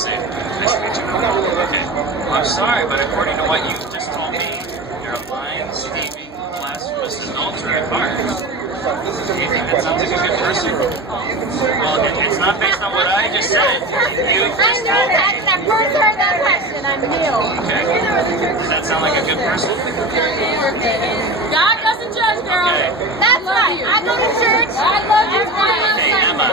say, nice to meet you. Okay. Well, I'm sorry, but according to what you just told me, you're a lying, scheming, blasphemous, adulterous heart. Do you think that sounds like a good person? Well, it's not based on what I just said. You just I know that because I first heard that question. I'm new. Okay. Does that sound like a good person? God doesn't judge, girl. Okay. That's right. I go to church. I love you. Okay, Emma.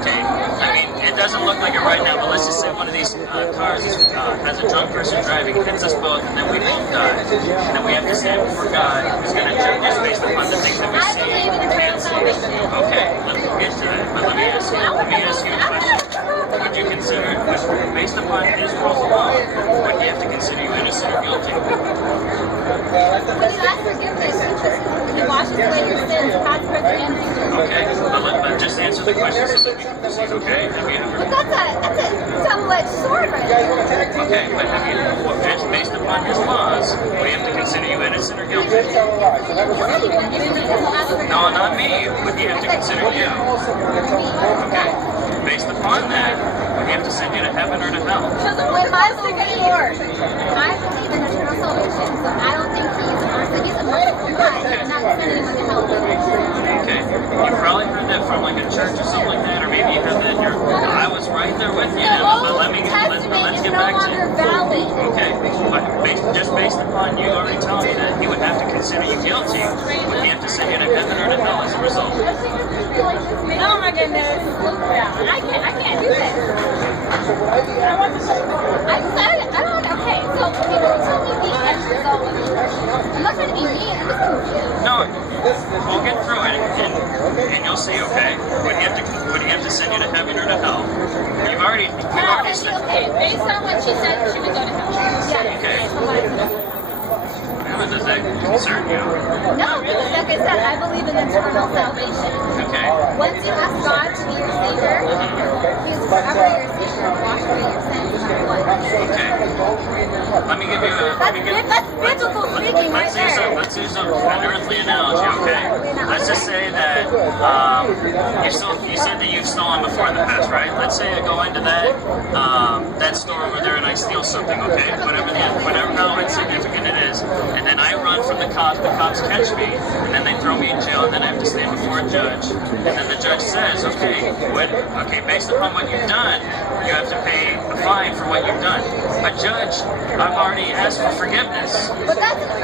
Okay. I mean, it doesn't look like it right now, but let's just say one of these cars has a drunk person driving, hits us both, and then we both die. And then we have to stand before God, who's going to judge us based upon the things that we I see believe in and can't eternal see. salvation. Okay, let's get to that. But let me ask you a question. Would you consider, based upon his rules alone, would you have to consider you innocent or guilty? When you ask forgiveness, he washes away your sins, past, present, and future. Okay, but just answer the question so that we can proceed, okay? Have you ever... But that's a double-edged sword right there. Okay, but have you, just based upon his laws, would you have to consider you innocent or guilty? No, not me. Would you have to consider you? Okay. Based upon that, would he have to send you to heaven or to hell? When I believe in eternal salvation, so I don't think he's a person. He's a merciful God. I'm not sending him to hell. Okay. You probably heard that from like a church or something like that, or maybe you heard that in your... I was right there with you, Emma, but let's get back to... Okay, but just based upon you already telling me that, he would have to consider you guilty. Would he have to send you to heaven or to hell as a result? Oh my goodness. I can't do this. I don't know. Okay, so people tell me the end result of the I'm not trying to be mean. I'm just confused. No, we'll get through it, and you'll see, okay? Would he have to send you to heaven or to hell? You've already said... Okay, based on what she said, she would go to hell. Yeah. Okay. Emma, does that concern you? No, because like I said, I believe in eternal salvation. Okay. Once you ask God to be your Savior, He is forever your Savior, wash away your sins in your blood. Okay. Let me give you a... That's biblical speaking right there. Let's use an earthly analogy, okay? Let's just say that you said that you've stolen before in the past, right? Let's say I go into that store over there and I steal something, okay? Whatever how insignificant it is, and then I run from the cops catch me, and then they throw me in jail, and then I have to stand before a judge, and then the judge says, okay, based upon what you've done, you have to pay a fine for what you've done. But judge, I've already asked for forgiveness. But that's an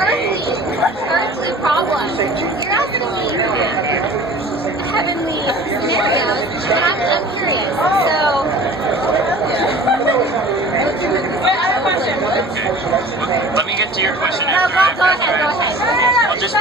earthly problem. You're asking me heavenly scenarios, and I'm curious. So, Wait, I have a question. Okay. Let me get to your question no, after go ahead. Well, just